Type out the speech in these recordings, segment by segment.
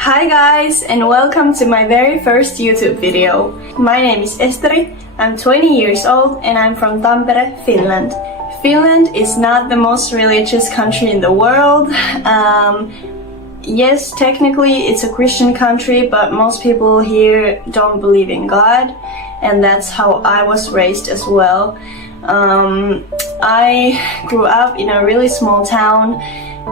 Hi guys, and welcome to my very first YouTube video. My name is Esteri, I'm 20 years old and I'm from Tampere, Finland. Finland is not the most religious country in the world. Yes, technically it's a Christian country, but most people here don't believe in God, and that's how I was raised as well. I grew up in a really small town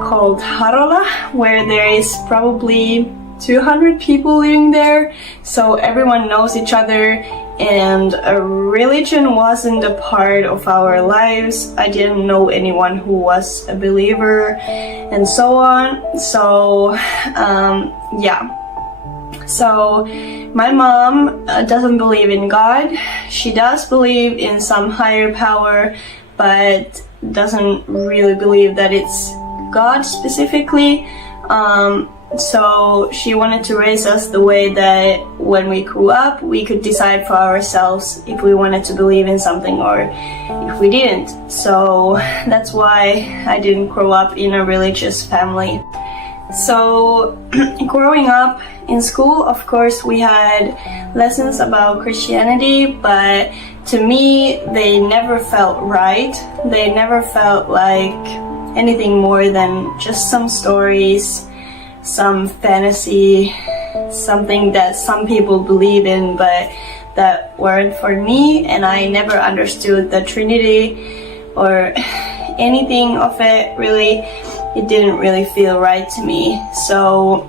called Harola, where there is probably 200 people living there, so everyone knows each other, and a religion wasn't a part of our lives. I didn't know anyone who was a believer and so on. So so my mom doesn't believe in God. She does believe in some higher power, but doesn't really believe that it's God specifically. So she wanted to raise us the way that when we grew up, we could decide for ourselves if we wanted to believe in something or if we didn't. So that's why I didn't grow up in a religious family. So growing up in school, of course, we had lessons about Christianity, but to me, they never felt right. They never felt like anything more than just some stories, some fantasy, something that some people believe in, but that weren't for me, and I never understood the Trinity or anything of it. Really, it didn't really feel right to me. So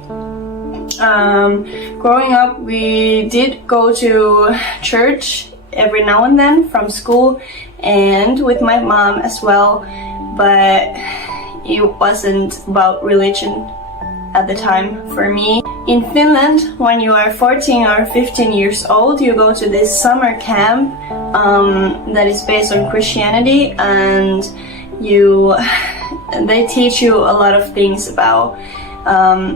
growing up, we did go to church every now and then from school and with my mom as well, but it wasn't about religion at the time for me. In Finland, when you are 14 or 15 years old, you go to this summer camp that is based on Christianity, and they teach you a lot of things about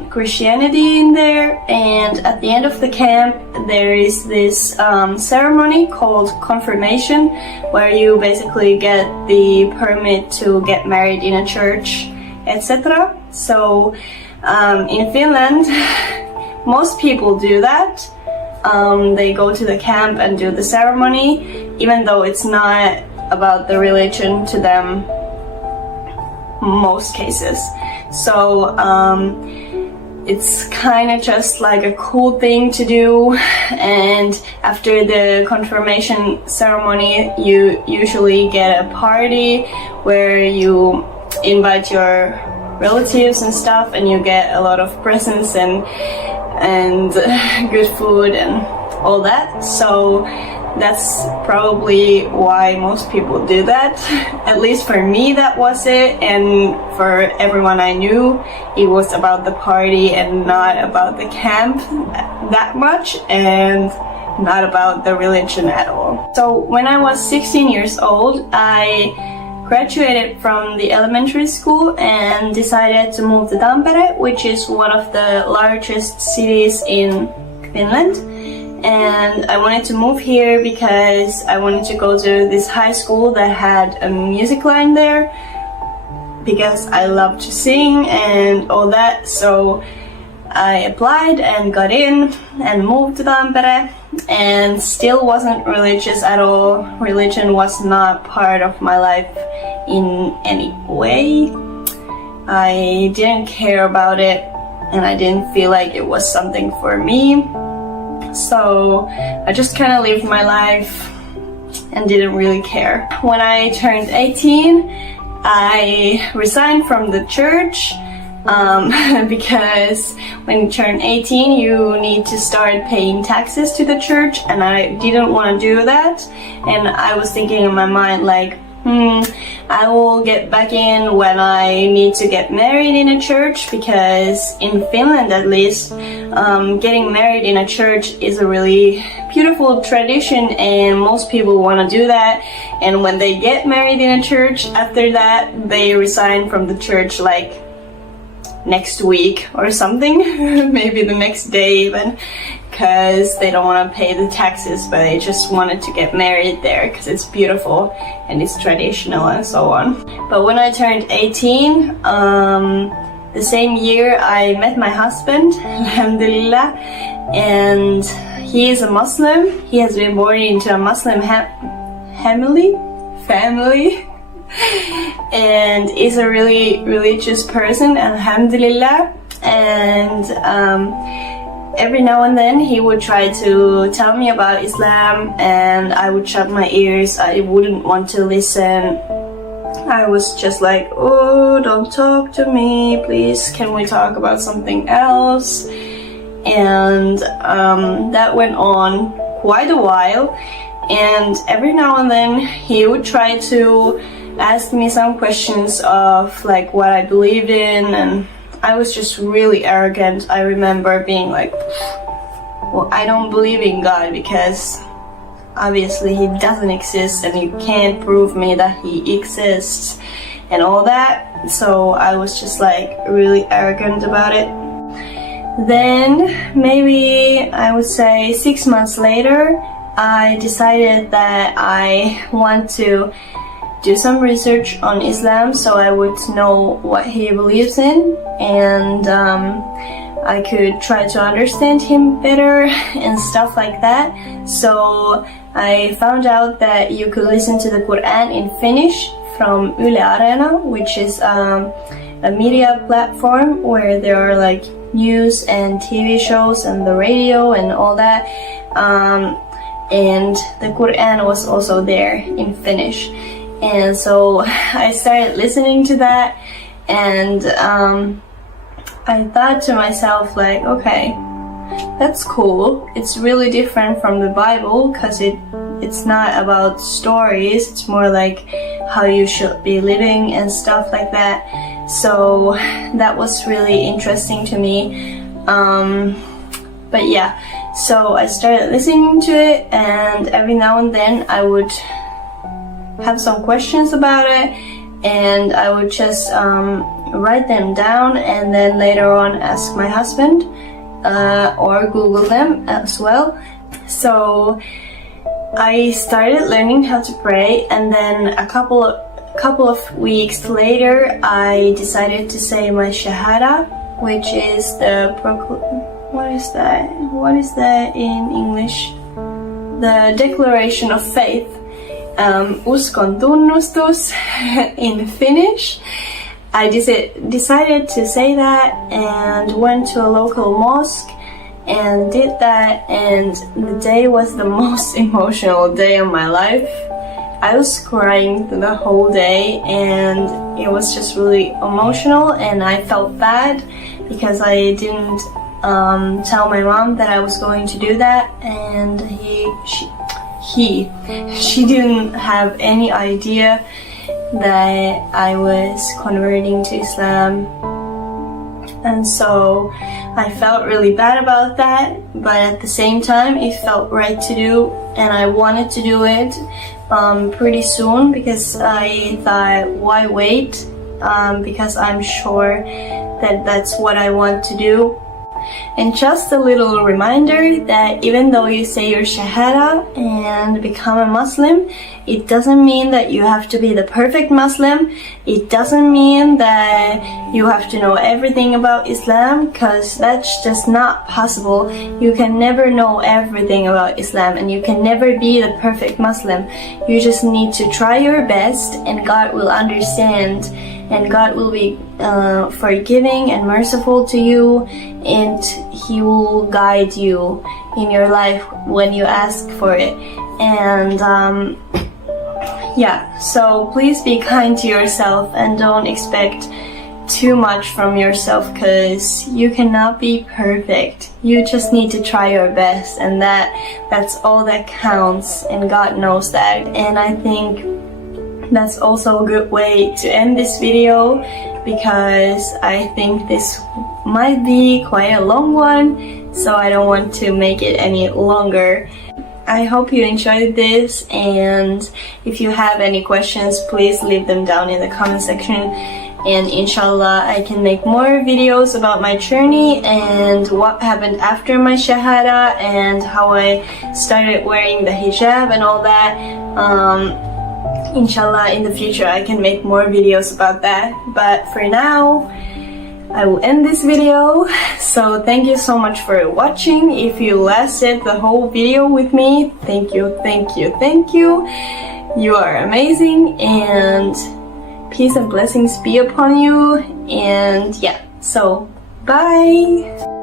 Christianity in there. And at the end of the camp, there is this ceremony called confirmation, where you basically get the permit to get married in a church, etc. So in Finland, most people do that. They go to the camp and do the ceremony, even though it's not about the religion to them, most cases. So it's kind of just like a cool thing to do, and after the confirmation ceremony, you usually get a party where you invite your relatives and stuff, and you get a lot of presents and good food and all that. So that's probably why most people do that. At least for me, that was it, and for everyone I knew, it was about the party and not about the camp that much, and not about the religion at all. So when I was 16 years old, I graduated from the elementary school and decided to move to Tampere, which is one of the largest cities in Finland. And I wanted to move here because I wanted to go to this high school that had a music line there, because I love to sing and all that. So I applied and got in and moved to Tampere, and still wasn't religious at all. Religion was not part of my life in any way. I didn't care about it, and I didn't feel like it was something for me. So I just kind of lived my life and didn't really care. When I turned 18, I resigned from the church because when you turn 18, you need to start paying taxes to the church, and I didn't want to do that. And I was thinking in my mind like, I will get back in when I need to get married in a church, because in Finland at least, getting married in a church is a really beautiful tradition, and most people want to do that. And when they get married in a church, after that they resign from the church like next week or something, maybe the next day even, because they don't want to pay the taxes, but they just wanted to get married there because it's beautiful and it's traditional and so on. But when I turned 18, the same year I met my husband, alhamdulillah, and he is a Muslim. He has been born into a Muslim family, and is a really religious person, alhamdulillah. And every now and then he would try to tell me about Islam, and I would shut my ears. I wouldn't want to listen. I was just like, oh, don't talk to me, please, can we talk about something else? And that went on quite a while, and every now and then he would try to ask me some questions of like what I believed in, and I was just really arrogant. I remember being like, well, I don't believe in God because obviously he doesn't exist and you can't prove me that he exists and all that. So I was just like really arrogant about it. Then maybe I would say 6 months later, I decided that I want to do some research on Islam so I would know what he believes in, and I could try to understand him better and stuff like that. So I found out that you could listen to the Quran in Finnish from Yle Arena, which is a media platform where there are like news and TV shows and the radio and all that. And the Quran was also there in Finnish. And so I started listening to that, and I thought to myself like, okay, that's cool. It's really different from the Bible because it's not about stories. It's more like how you should be living and stuff like that. So that was really interesting to me. But yeah, so I started listening to it, and every now and then I would have some questions about it, and I would just write them down and then later on ask my husband or Google them as well. So I started learning how to pray, and then a couple of weeks later I decided to say my Shahada, which is the what is that in English? The declaration of faith. Uskon tunnustus in Finnish. I decided to say that and went to a local mosque and did that, and the day was the most emotional day of my life. I was crying the whole day, and it was just really emotional, and I felt bad because I didn't tell my mom that I was going to do that, and she didn't have any idea that I was converting to Islam. And so I felt really bad about that, but at the same time it felt right to do, and I wanted to do it pretty soon because I thought, why wait? Because I'm sure that that's what I want to do. And just a little reminder that even though you say your Shahada and become a Muslim, it doesn't mean that you have to be the perfect Muslim. It doesn't mean that you have to know everything about Islam, because that's just not possible. You can never know everything about Islam, and you can never be the perfect Muslim. You just need to try your best, and God will understand, and God will be forgiving and merciful to you, and He will guide you in your life when you ask for it. And yeah, so please be kind to yourself and don't expect too much from yourself, because you cannot be perfect. You just need to try your best, and that's all that counts, and God knows that. And I think that's also a good way to end this video, because I think this might be quite a long one, so I don't want to make it any longer. I hope you enjoyed this, and if you have any questions, please leave them down in the comment section, and inshallah I can make more videos about my journey and what happened after my Shahada and how I started wearing the hijab and all that. Inshallah in the future I can make more videos about that, but for now I will end this video. So thank you so much for watching. If you lasted the whole video with me, thank you, thank you, thank you. You are amazing, and peace and blessings be upon you. And yeah, so bye.